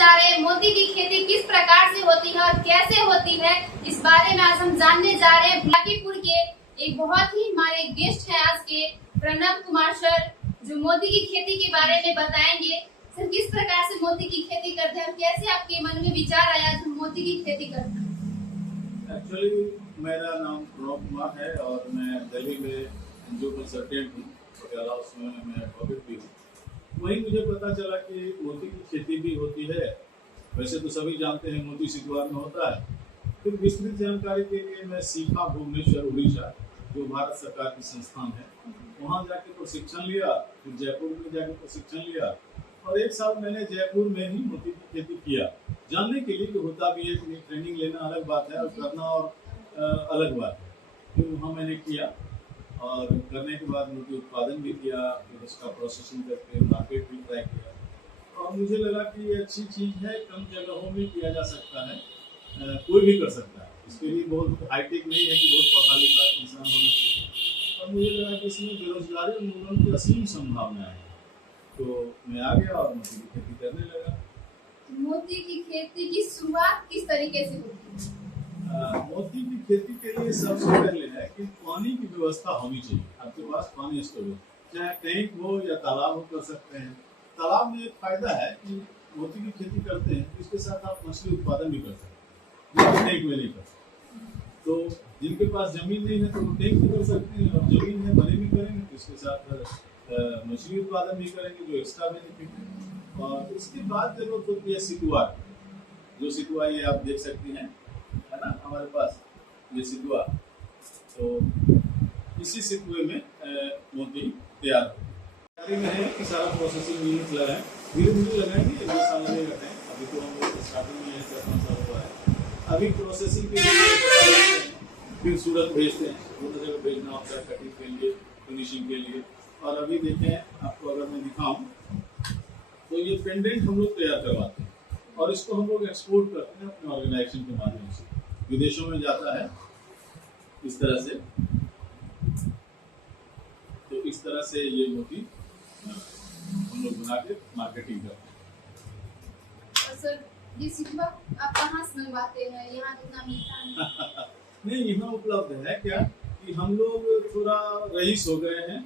जा रहे हैं मोती की खेती किस प्रकार से होती है और कैसे होती है, इस बारे में आज हम जानने जा रहे हैं। बांकीपुर के एक बहुत ही हमारे गेस्ट हैं आज के, प्रणव कुमार सर, जो मोती की खेती के बारे में बताएंगे। सर, किस प्रकार से मोती की खेती करते हैं और कैसे आपके मन में विचार आया जो मोती की खेती करते हैं? एक्चुअली मेरा नाम प्रणव कुमार है और मैं दिल्ली में एनजीओ कंसल्टेंट हूँ, पटियाला उसमें मैं एडवोकेट भी हूँ। वहीं मुझे पता चला कि मोती की खेती भी होती है। वैसे तो सभी जानते हैं मोती सिद्धवार में होता है। फिर विस्तृत जानकारी के लिए मैं सीखा भुवनेश्वर उड़ीसा, जो भारत सरकार की संस्थान है, वहाँ जाके प्रशिक्षण लिया। फिर जयपुर में जाके प्रशिक्षण लिया और एक साल मैंने जयपुर में ही मोती की खेती किया, जानने के लिए कि होता भी है कि ट्रेनिंग लेना अलग बात है और करना और अलग बात है। फिर वहाँ मैंने किया और करने के बाद मोती उत्पादन भी किया, फिर उसका प्रोसेसिंग करके मार्केट भी ट्राई किया और मुझे लगा कि ये अच्छी चीज़ है, कम जगहों में किया जा सकता है, कोई भी कर सकता है। इसके लिए बहुत हाईटेक नहीं है कि बहुत पढ़ा लिखा इंसान होना चाहिए। और मुझे लगा कि इसमें बेरोजगारी उन्मूलन की असीम संभावनाएं हैं, तो मैं आ गया और मोती की खेती करने लगा। मोती की खेती की शुरुआत किस तरीके से होती है? मोती की खेती के लिए सबसे पहले है कि पानी की व्यवस्था होनी चाहिए। आपके पास पानी स्टोर हो, चाहे टैंक हो या तालाब हो, कर सकते हैं। तालाब में एक फायदा है कि मोती की खेती करते हैं तो इसके साथ आप मछली उत्पादन भी कर सकते हैं, जो टैंक में नहीं कर सकते। तो जिनके पास जमीन नहीं है तो वो टैंक भी कर सकते हैं, और जमीन है बने भी करेंगे तो इसके साथ मछली उत्पादन भी करेंगे, जो एक्स्ट्रा बेनिफिट है। और इसके बाद जरूरत होती है सितुआ, जो सितुआ ये आप देख सकती हैं, है ना, हमारे पास ये सितुआ। तो इसी सितुए में मोती तैयार होती है कि सारा प्रोसेसिंग यूनिट लगाएं, धीरे धीरे लगाएंगे, 1 साल लगेगा टाइम। अभी तो हम लोग स्टार्टिंग में 4-5 साल हुआ है। अभी प्रोसेसिंग के लिए फिर सूरत भेजते हैं, दोनों जगह भेजना होता है, कटिंग के लिए, फिनिशिंग के लिए। और अभी देखें आपको अगर मैं दिखाऊं तो ये पेंडेंट हम लोग तैयार करवाते हैं और इसको हम लोग एक्सपोर्ट करते हैं अपने ऑर्गेनाइजेशन के माध्यम से, विदेशों में जाता है इस तरह से। तो इस तरह से ये मोती हम लोग बना के मार्केटिंग करते हैं। और सर, ये सितुआ आप कहाँ से मंगवाते हैं? यहाँ कितना मिलता है? नहीं, यहाँ उपलब्ध है क्या कि हम लोग थोड़ा रईस हो गए हैं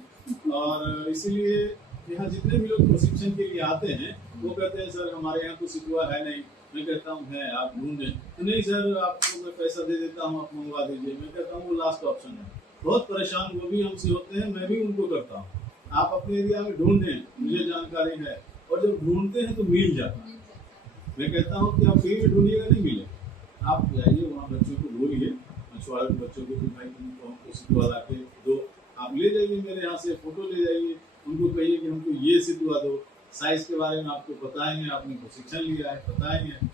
और इसीलिए यहाँ जितने भी लोग प्रशिक्षण के लिए आते हैं वो कहते हैं सर हमारे यहाँ कुछ सितुआ है नहीं। मैं कहता हूँ है, आप ढूंढें। तो नहीं सर, आपको मैं पैसा दे देता हूँ, आप मंगवा दीजिए। मैं कहता हूँ वो लास्ट ऑप्शन है। बहुत परेशान वो भी हमसे होते हैं, मैं भी उनको करता हूँ। आप अपने एरिया में ढूंढें, मुझे जानकारी है, और जब ढूंढते हैं तो मिल जाता है। मैं कहता हूँ कि आप फ्री में ढूंढिएगा, नहीं मिले, आप जाइए वहाँ बच्चों को बोलिए, मछुआरे के बच्चों को, भाई तुमको हमको सितुआ ला के दो, आप ले जाइए मेरे यहाँ से, फोटो ले जाइए, उनको कहिए कि हमको ये सितुआ दो, साइज के बारे में आपको बताएंगे, आपने प्रशिक्षण लिया है, बताएंगे,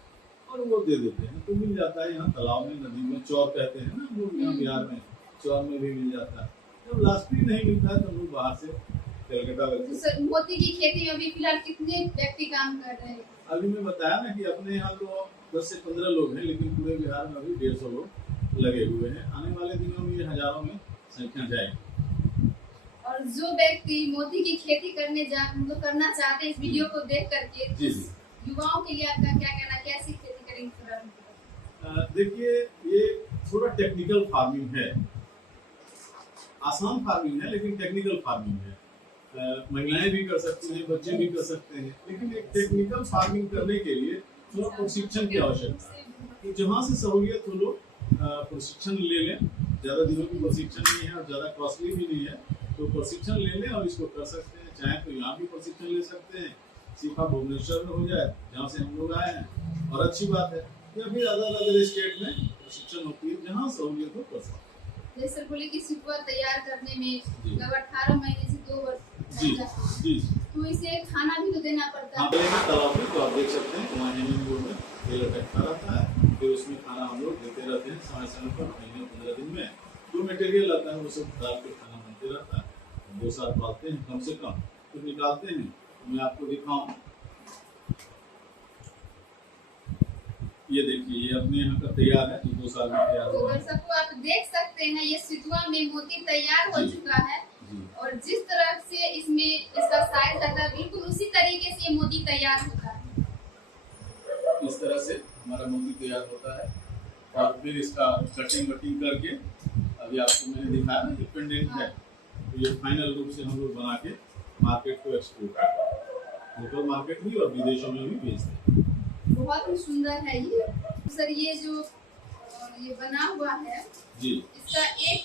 और वो दे देते हैं। तो मिल जाता है यहाँ तालाब में, नदी में, चौर कहते हैं ना लोग यहाँ बिहार में, चौर में भी मिल जाता है। जब लास्ट भी नहीं मिलता है तो हम लोग बाहर से कलकत्ता तो सर, मोती की खेती में अभी फिलहाल कितने व्यक्ति काम कर रहे हैं? अभी मैं बताया ना कि अपने यहाँ तो 10 से 15 लोग हैं, लेकिन पूरे बिहार में अभी 150 लोग लगे हुए हैं। आने वाले दिनों में ये हजारों में संख्या जाएगी। और जो व्यक्ति मोती की खेती करना चाहते हैं इस वीडियो को देख करके, जी, युवाओं के लिए आपका क्या कहना, कैसी खेती करेंगे? देखिए, ये थोड़ा टेक्निकल फार्मिंग है, आसान फार्मिंग है लेकिन टेक्निकल फार्मिंग है। महिलाएं भी कर सकती हैं, बच्चे भी कर सकते हैं, लेकिन एक टेक्निकल फार्मिंग करने के लिए थोड़ा प्रशिक्षण की आवश्यकता है। तो जहाँ से सहूलियत हो लोग प्रशिक्षण ले लें, ज़्यादा दिनों की प्रशिक्षण नहीं है और ज़्यादा कॉस्टली भी नहीं है, तो प्रशिक्षण ले लें और इसको कर सकते हैं। चाहे तो यहाँ भी प्रशिक्षण ले सकते हैं, सीखा भुवनेश्वर में हो जाए जहाँ से हम लोग आए हैं, और अच्छी बात है, या फिर अलग अलग स्टेट में प्रशिक्षण होती है, जहाँ सहूलियत हो कर सकते हैं। जैसे बोले कि सितुआ तैयार करने में लगभग 18 महीने से 2 वर्ष जी जी, तो इसे खाना भी तो देना पड़ता है। तालाब में तो आप देख सकते हैं वहाँ हेमिंग बोर्ड में तेल लटकता रहता है, फिर उसमें खाना हम लोग देते रहते हैं समय समय पर, महीने 15 दिन में जो मटेरियल आता है वो सब डाल के खाना बनते रहता है। 2 साल पालते हैं कम से कम, फिर निकालते हैं। मैं आपको दिखाऊँ, ये देखिए, ये अपने यहाँ का तैयार है, 2 साल में तैयार तो हुआ है। दर्शकों, आप देख सकते हैं ये सितुआ में मोती तैयार हो चुका है और जिस तरह से इसमें इसका साइज रहता है बिल्कुल उसी तरीके से ये मोती तैयार होता है। तरह से हमारा मोती तैयार होता है और फिर इसका कटिंग वटिंग करके अभी आपको मैंने दिखाया ना, डिपेंडेंट है, तो ये फाइनल रूप से हम लोग बना के मार्केट को एक्सपोर्ट करते हैं, लोकल मार्केट भी और विदेशों में भी बेचते हैं। बहुत ही सुंदर है ये सर। ये जो ये बना हुआ है जी, इसका एक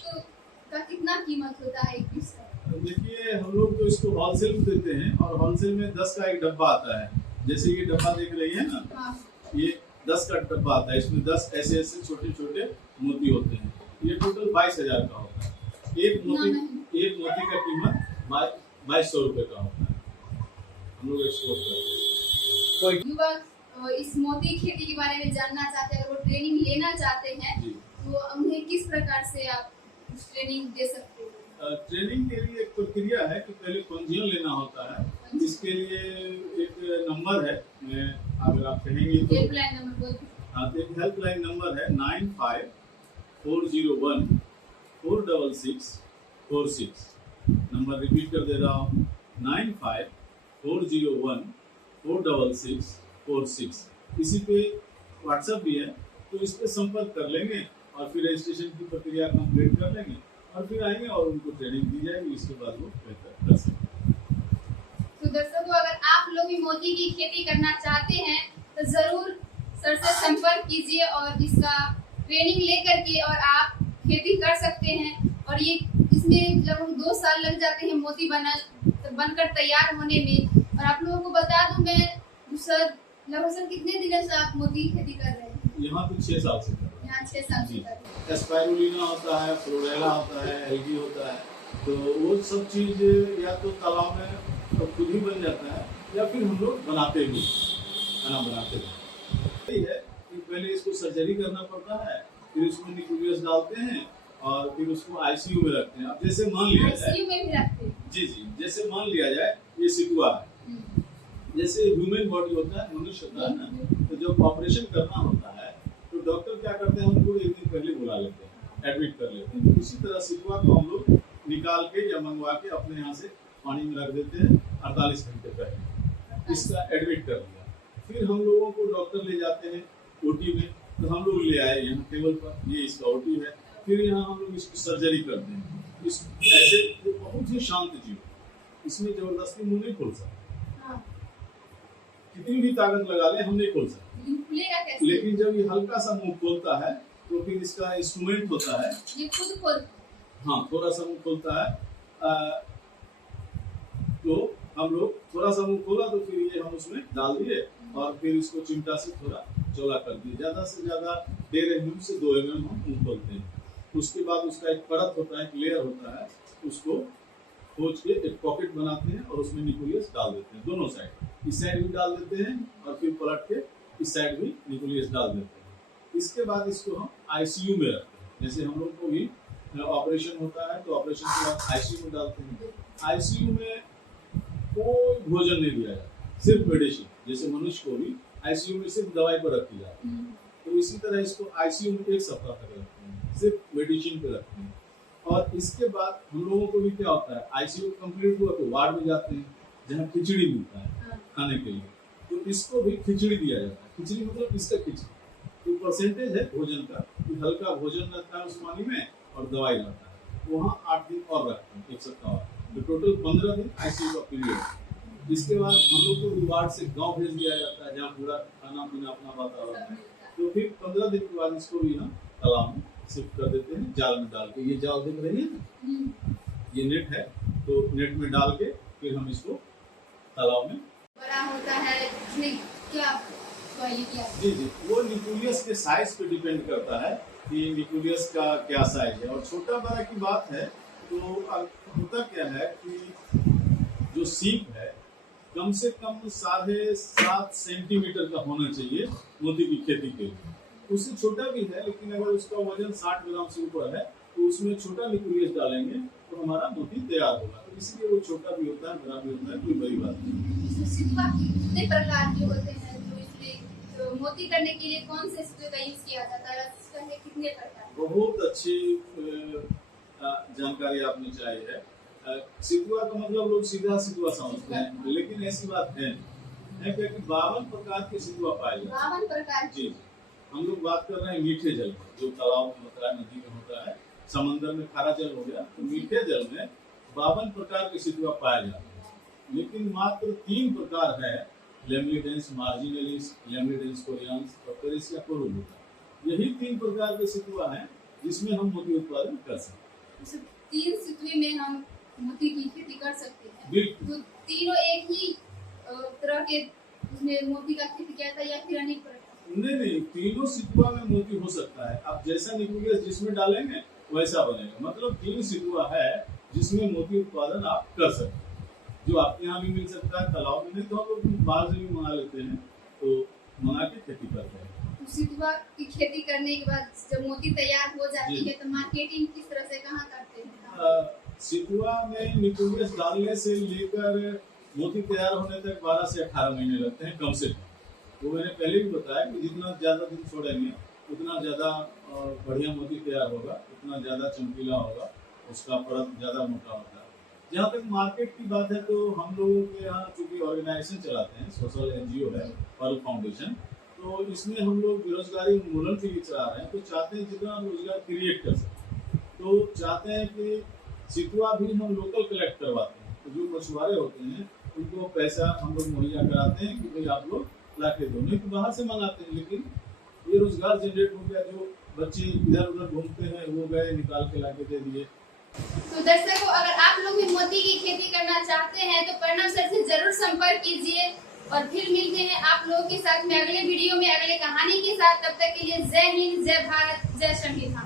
का कितना कीमत होता है एक पीस का? देखिए हम लोग तो इसको होलसेल में देते हैं और होलसेल में 10 का एक डब्बा आता है। जैसे ये डब्बा देख रही है ना, हाँ। ये 10 का डब्बा आता है, इसमें 10 ऐसे ऐसे छोटे छोटे मोती होते हैं। ये टोटल 22,000 का होता है। एक मोती का कीमत 2200 रुपए का होता है। हम लोग एक्सपोर्ट करते हैं। युवा इस मोती खेती के बारे में जानना चाहते हैं, अगर वो ट्रेनिंग लेना चाहते हैं तो उन्हें किस प्रकार से आप ट्रेनिंग दे सकते हैं? ट्रेनिंग के लिए एक प्रक्रिया है कि पहले पंजीयन लेना होता है। इसके लिए एक नंबर है, मैं अगर आप कहेंगे तो हेल्पलाइन नंबर बोल। हाँ, तो एक हेल्पलाइन नंबर है 9540146646। नंबर रिपीट कर दे रहा हूँ, 9540146646। इसी पे व्हाट्सएप भी है, तो इस पे संपर्क कर लेंगे और फिर रजिस्ट्रेशन की प्रक्रिया कंप्लीट कर लेंगे और फिर आएंगे और उनको ट्रेनिंग दी जाएगी। इसके बाद वो बेहतर कर सकते हैं। तो दर्शकों, अगर आप लोग भी मोती की खेती करना चाहते हैं तो जरूर सर से संपर्क कीजिए और इसका ट्रेनिंग लेकर के और आप खेती कर सकते हैं। और ये इसमें लगभग 2 साल लग जाते हैं मोती बनकर तैयार होने में। और आप लोगों को बता दूं मैं सर, लगभग सर कितने दिनों से आप मोती की खेती कर रहे हैं? यहाँ तो 6 साल से कर रहे हैं। यहाँ 6 साल से कर रहे हैं। एस्पाइरुलिना होता है, फ्लोरेला होता है, एल्गी होता है, तो वो सब चीज या तो तालाब में तो खुद ही बन जाता है या फिर हम लोग बनाते भी, खाना बनाते हैं। यही है कि पहले इसको सर्जरी करना पड़ता है, फिर उसमें न्यूक्लियस डालते हैं और फिर उसको आईसीयू में रखते हैं। अब जैसे मान लिया जाए, आईसीयू में भी रखते हैं? जी, जैसे मान लिया जाए ये सिकुआ है, जैसे ह्यूमन बॉडी होता है, मनुष्य होता है ना, तो जब ऑपरेशन करना होता है तो डॉक्टर क्या करते हैं, उनको एक दिन पहले बुला लेते हैं, एडमिट कर लेते हैं। तो इसी तरह सिकुआ को हम लोग निकाल के या मंगवा के अपने यहाँ से पानी में रख देते हैं 48 घंटे पहले, इसका एडमिट कर दिया। फिर हम लोगों को डॉक्टर ले जाते हैं ओटी में, तो हम लोग ले आए यहाँ टेबल पर, ये इसका ओटी है। फिर यहाँ हम लोग इसकी सर्जरी करते हैं। इस ऐसे बहुत ही शांत जीव, इसमें जबरदस्ती मुंह नहीं खोल सकते, कितनी भी ताकत लगा ले हम नहीं खोल सकते। लेकिन जब ये हल्का सा मुंह खोलता है तो फिर इसका इंस्ट्रूमेंट होता है, ये खुद खोल, हाँ थोड़ा सा मुंह खोलता है, तो हम लोग थोड़ा सा मुंह खोला तो फिर ये हम उसमें डाल दिए और फिर इसको चिमटा से थोड़ा चौड़ा कर दिए। ज्यादा से ज्यादा 1.5 mm से 2 mm हम मुंह खोलते हैं। उसके बाद उसका एक परत होता है, एक लेयर होता है, उसको खोज के एक पॉकेट बनाते हैं और उसमें न्यूक्लियस डाल देते हैं दोनों साइड। इस साइड भी डाल देते हैं और फिर पलट के इस साइड भी न्यूक्लियस डाल देते हैं। इसके बाद इसको हम आईसीयू में रखते हैं। जैसे हम लोग को भी ऑपरेशन होता है तो ऑपरेशन के बाद आईसीयू में डालते हैं। आईसीयू में कोई भोजन नहीं दिया जाता, सिर्फ मेडिसिन। जैसे मनुष्य को भी आईसीयू में सिर्फ दवाई पर रखी जाती है, तो इसी तरह इसको आईसीयू में 1 सप्ताह तक रखते हैं, सिर्फ मेडिसिन पे रखते हैं। और इसके बाद हम लोगों को भी क्या होता है, आईसीयू कंप्लीट हुआ तो वार्ड में जाते हैं जहाँ खिचड़ी मिलता है खाने के लिए, तो इसको भी खिचड़ी दिया जाता है। खिचड़ी मतलब इसका खिचड़ी तो परसेंटेज है भोजन का, हल्का भोजन रहता है उस पानी में और दवाई रहता है। वहाँ 8 दिन और रखते हैं, 1 सप्ताह और, तो टोटल 15 दिन आईसीयू का पीरियड। इसके बाद हम लोग को रिवार्ड से गांव भेज दिया जाता है जहाँ पूरा खाना पीना अपना वातावरण है। तो फिर 15 दिन के बाद इसको भी हम तालाब में शिफ्ट कर देते हैं, जाल में डाल के। ये जाल दिख रही है ना, ये नेट है, तो नेट में डाल के फिर हम इसको तालाब में। बड़ा होता है इसमें क्या क्वालिटी है? जी, वो न्यूक्लियस के साइज पे डिपेंड करता है कि न्यूक्लियस का क्या साइज है। और छोटा बड़ा की बात है तो होता क्या है कि जो सीप है कम से कम 7.5 सेंटीमीटर का होना चाहिए मोती की खेती के लिए। उससे छोटा भी है, लेकिन अगर उसका वजन 60 ग्राम से ऊपर है तो उसमें छोटा न्यूक्लियस डालेंगे तो हमारा मोती तैयार होगा। तो इसलिए वो छोटा भी होता है, बड़ा भी होता है, कोई बड़ी बात नहीं। सिक्का कितने प्रकार के होते हैं? तो इसलिए तो मोती करने के लिए कौन से सिक्के का यूज किया जाता है? इसका है कितने प्रकार? बहुत अच्छी जानकारी आपने चाहिए है। सिकुआ का मतलब लोग सीधा सिकुआ समझते हैं, लेकिन ऐसी बात है। है क्या कि 52 प्रकार के सितुआ पाए जाते हैं। 52 प्रकार जी, हम लोग बात कर रहे हैं मीठे जल में, जो तालाब में होता है, नदी में होता है, समंदर में खारा जल हो गया, तो मीठे जल में 52 प्रकार के सितुआ पाए जाते हैं। लेकिन मात्र 3 प्रकार है, लेमनिडेंस मार्जिनलिस, लेमनिडेंस कोरियान्स और पेरेसिया कोरुबुटा। यही 3 प्रकार के सितुआ हैं जिसमें हम मोती उत्पादन कर सकते हैं। 3 सितुए में हम मोती की खेती कर सकते हैं। बिल्कुल। तो तीनों एक ही तरह के उसमें मोती का खेती किया था या फिर अनेक प्रकार? नहीं, तीनों सितुआ में मोती हो सकता है। आप जैसा न्यूक्लियस जिसमें डालेंगे वैसा बनेगा। मतलब 3 सितुआ है जिसमें मोती उत्पादन आप कर सकते हैं, जो आपके यहाँ भी मिल सकता है, तालाब में, नहीं तो हम लोग बाहर से भी मंगा लेते हैं, तो मंगा के खेती करते हैं। तो सितुआ की खेती करने के बाद जब मोती तैयार हो जाती जी। है तो मार्केटिंग किस तरह से कहाँ करते हैं? सितुआ में न्यूक्लियस डालने से लेकर मोती तैयार होने तक 12 से 18 महीने लगते हैं कम से कम। वो मैंने पहले भी बताया कि जितना ज़्यादा दिन छोड़ेंगे उतना ज़्यादा बढ़िया मोती तैयार होगा, उतना ज़्यादा चमकीला होगा, उसका परत ज़्यादा मोटा होता है। जहाँ तक मार्केट की बात है तो हम लोगों के यहाँ चूँकि ऑर्गेनाइजेशन चलाते हैं, सोशल NGO है पर्ल फाउंडेशन, तो इसमें हम लोग बेरोजगारी उन्मूलन के लिए चला रहे हैं। तो चाहते हैं जितना रोजगार क्रिएट कर सकें, तो चाहते हैं कि सितुआ भी हम लोकल कलेक्ट करवाते हैं। तो जो मछुआरे होते हैं उनको पैसा हम लोग मुहैया कराते हैं कि भाई आप लोग ला के दो, नहीं तो बाहर से मंगाते हैं। लेकिन ये रोजगार जनरेट हो गया, जो बच्चे इधर उधर घूमते हैं वो गए निकाल के ला के दे दिए। तो दर्शकों, अगर आप लोग भी मोती की खेती करना चाहते हैं तो प्रणव सर से जरूर संपर्क कीजिए। और फिर मिलते हैं आप लोगों के साथ में अगले वीडियो में अगले कहानी के साथ। तब तक के लिए जय हिंद, जय भारत, जय संविधान।